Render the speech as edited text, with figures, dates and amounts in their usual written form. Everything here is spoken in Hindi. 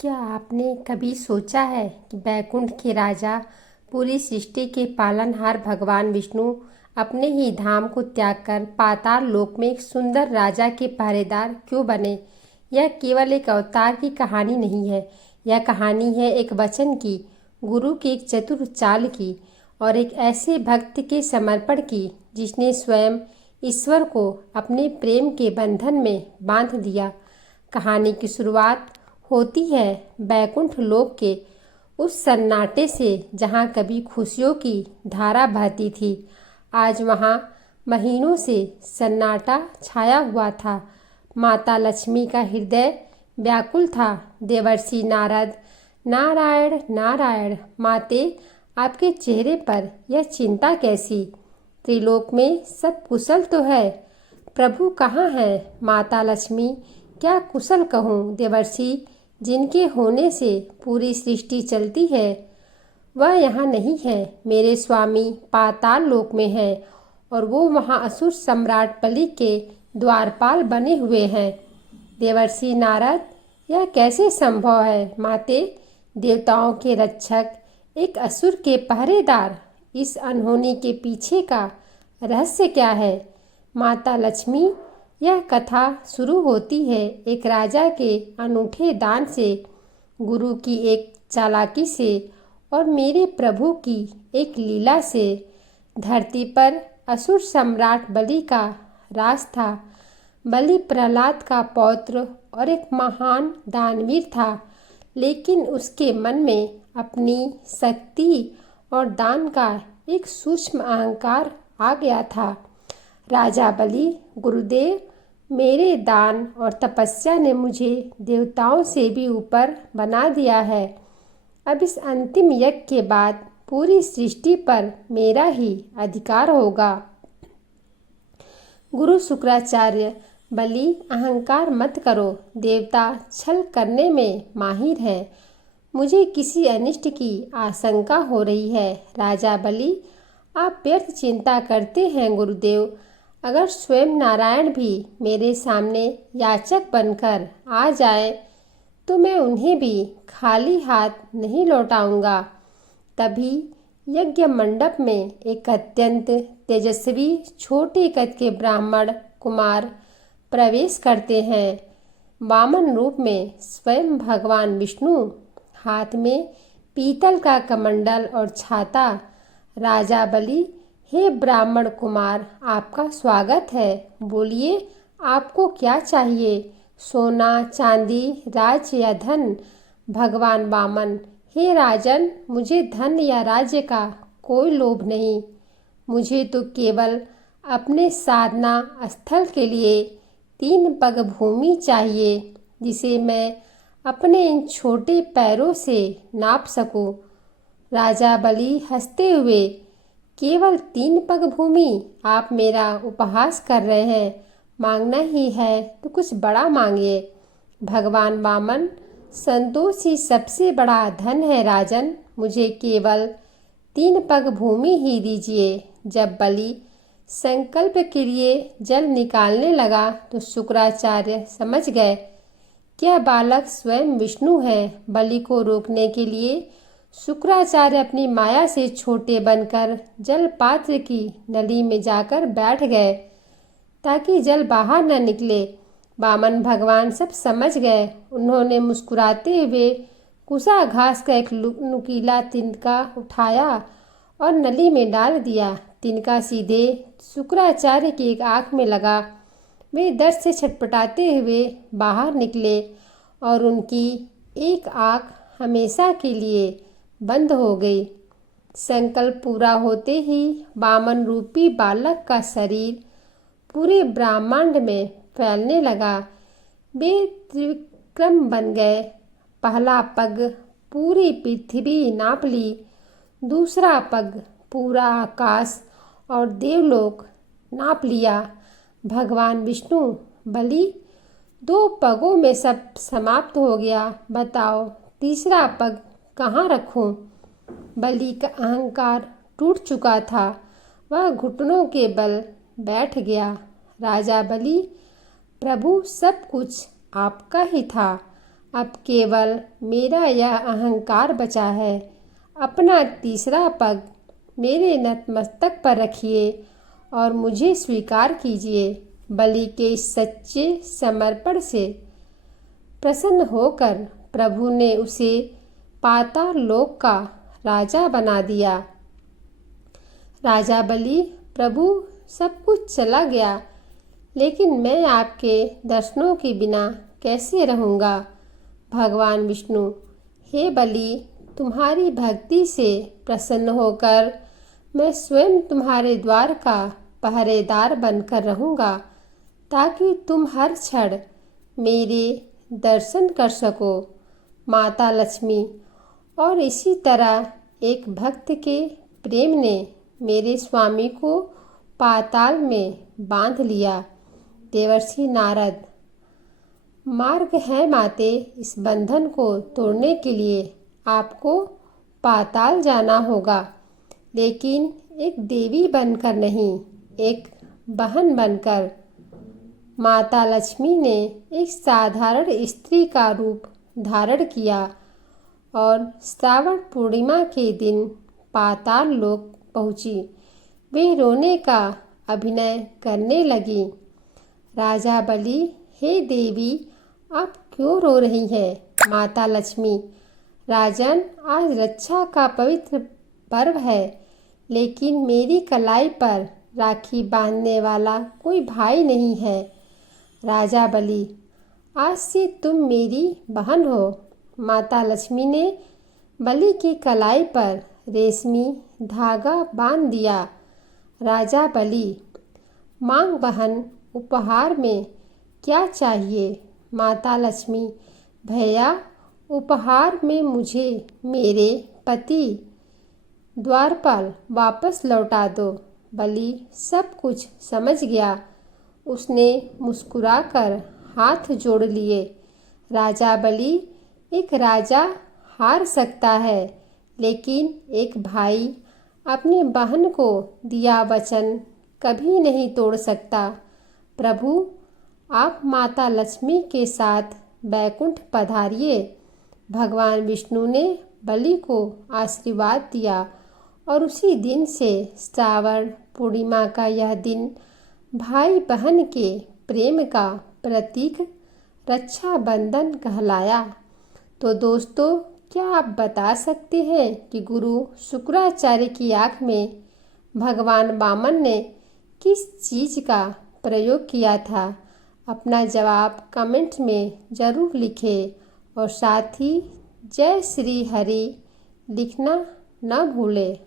क्या आपने कभी सोचा है कि बैकुंठ के राजा, पूरी सृष्टि के पालनहार भगवान विष्णु अपने ही धाम को त्याग कर पाताल लोक में एक सुंदर राजा के पहरेदार क्यों बने? यह केवल एक अवतार की कहानी नहीं है। यह कहानी है एक वचन की, गुरु की एक चतुर चाल की और एक ऐसे भक्त के समर्पण की जिसने स्वयं ईश्वर को अपने प्रेम के बंधन में बांध दिया। कहानी की शुरुआत होती है बैकुंठ लोक के उस सन्नाटे से जहाँ कभी खुशियों की धारा बहती थी। आज वहाँ महीनों से सन्नाटा छाया हुआ था। माता लक्ष्मी का हृदय व्याकुल था। देवर्षि नारद, नारायण नारायण माते, आपके चेहरे पर यह चिंता कैसी? त्रिलोक में सब कुशल तो है, प्रभु कहाँ है? माता लक्ष्मी, क्या कुशल कहूँ देवर्षि, जिनके होने से पूरी सृष्टि चलती है वह यहाँ नहीं है। मेरे स्वामी पाताल लोक में है और वो वहाँ असुर सम्राट बलि के द्वारपाल बने हुए हैं। देवर्षि नारद, यह कैसे संभव है माते? देवताओं के रक्षक, एक असुर के पहरेदार, इस अनहोनी के पीछे का रहस्य क्या है? माता लक्ष्मी, यह कथा शुरू होती है एक राजा के अनूठे दान से, गुरु की एक चालाकी से और मेरे प्रभु की एक लीला से। धरती पर असुर सम्राट बलि का राज था। बलि प्रहलाद का पौत्र और एक महान दानवीर था, लेकिन उसके मन में अपनी शक्ति और दान का एक सूक्ष्म अहंकार आ गया था। राजा बलि, गुरुदेव, मेरे दान और तपस्या ने मुझे देवताओं से भी ऊपर बना दिया है। अब इस अंतिम यज्ञ के बाद पूरी सृष्टि पर मेरा ही अधिकार होगा। गुरु शुक्राचार्य, बलि, अहंकार मत करो। देवता छल करने में माहिर है। मुझे किसी अनिष्ट की आशंका हो रही है। राजा बलि, आप व्यर्थ चिंता करते हैं गुरुदेव। अगर स्वयं नारायण भी मेरे सामने याचक बनकर आ जाए तो मैं उन्हें भी खाली हाथ नहीं लौटाऊंगा। तभी यज्ञ मंडप में एक अत्यंत तेजस्वी छोटे कद के ब्राह्मण कुमार प्रवेश करते हैं। वामन रूप में स्वयं भगवान विष्णु, हाथ में पीतल का कमंडल और छाता। राजा बलि, हे ब्राह्मण कुमार, आपका स्वागत है। बोलिए, आपको क्या चाहिए? सोना, चांदी, राज्य या धन? भगवान वामन, हे राजन, मुझे धन या राज्य का कोई लोभ नहीं। मुझे तो केवल अपने साधना स्थल के लिए 3 पग भूमि चाहिए, जिसे मैं अपने इन छोटे पैरों से नाप सकूं। राजा बलि हंसते हुए, केवल 3 पग भूमि? आप मेरा उपहास कर रहे हैं। मांगना ही है तो कुछ बड़ा मांगिए। भगवान वामन, संतोष ही सबसे बड़ा धन है राजन। मुझे केवल 3 पग भूमि ही दीजिए। जब बलि संकल्प के लिए जल निकालने लगा तो शुक्राचार्य समझ गए क्या बालक स्वयं विष्णु है। बलि को रोकने के लिए शुक्राचार्य अपनी माया से छोटे बनकर जल पात्र की नली में जाकर बैठ गए ताकि जल बाहर न निकले। वामन भगवान सब समझ गए। उन्होंने मुस्कुराते हुए कुसा घास का एक नुकीला तिनका उठाया और नली में डाल दिया। तिनका सीधे शुक्राचार्य की एक आंख में लगा। वे दर्द से छटपटाते हुए बाहर निकले और उनकी एक आंख हमेशा के लिए बंद हो गई। संकल्प पूरा होते ही वामन रूपी बालक का शरीर पूरे ब्रह्मांड में फैलने लगा। वे त्रिविक्रम बन गए। पहला पग पूरी पृथ्वी नाप ली, दूसरा पग पूरा आकाश और देवलोक नाप लिया। भगवान विष्णु, बलि, 2 पगों में सब समाप्त हो गया। बताओ तीसरा पग कहाँ रखूं? बलि का अहंकार टूट चुका था। वह घुटनों के बल बैठ गया। राजा बलि, प्रभु, सब कुछ आपका ही था। अब केवल मेरा यह अहंकार बचा है। अपना तीसरा पग मेरे नतमस्तक पर रखिए और मुझे स्वीकार कीजिए। बलि के सच्चे समर्पण से प्रसन्न होकर प्रभु ने उसे पाताल लोक का राजा बना दिया। राजा बलि, प्रभु सब कुछ चला गया, लेकिन मैं आपके दर्शनों के बिना कैसे रहूँगा? भगवान विष्णु, हे बलि, तुम्हारी भक्ति से प्रसन्न होकर मैं स्वयं तुम्हारे द्वार का पहरेदार बनकर रहूँगा, ताकि तुम हर क्षण मेरे दर्शन कर सको। माता लक्ष्मी, और इसी तरह एक भक्त के प्रेम ने मेरे स्वामी को पाताल में बांध लिया। देवर्षि नारद, मार्ग है माते, इस बंधन को तोड़ने के लिए आपको पाताल जाना होगा, लेकिन एक देवी बनकर नहीं, एक बहन बनकर। माता लक्ष्मी ने एक साधारण स्त्री का रूप धारण किया और श्रावण पूर्णिमा के दिन पाताल लोक पहुँची। वे रोने का अभिनय करने लगी। राजा बलि, हे देवी, आप क्यों रो रही हैं? माता लक्ष्मी, राजन, आज रक्षा का पवित्र पर्व है, लेकिन मेरी कलाई पर राखी बांधने वाला कोई भाई नहीं है। राजा बलि, आज से तुम मेरी बहन हो। माता लक्ष्मी ने बलि की कलाई पर रेशमी धागा बांध दिया। राजा बलि, मांग बहन, उपहार में क्या चाहिए? माता लक्ष्मी, भैया, उपहार में मुझे मेरे पति द्वारपाल वापस लौटा दो। बलि सब कुछ समझ गया। उसने मुस्कुराकर हाथ जोड़ लिए। राजा बलि, एक राजा हार सकता है, लेकिन एक भाई अपनी बहन को दिया वचन कभी नहीं तोड़ सकता। प्रभु, आप माता लक्ष्मी के साथ बैकुंठ पधारिए। भगवान विष्णु ने बलि को आशीर्वाद दिया और उसी दिन से श्रावण पूर्णिमा का यह दिन भाई बहन के प्रेम का प्रतीक रक्षाबंधन कहलाया। तो दोस्तों, क्या आप बता सकते हैं कि गुरु शुक्राचार्य की आँख में भगवान वामन ने किस चीज़ का प्रयोग किया था? अपना जवाब कमेंट में ज़रूर लिखें और साथ ही जय श्री हरि लिखना न भूलें।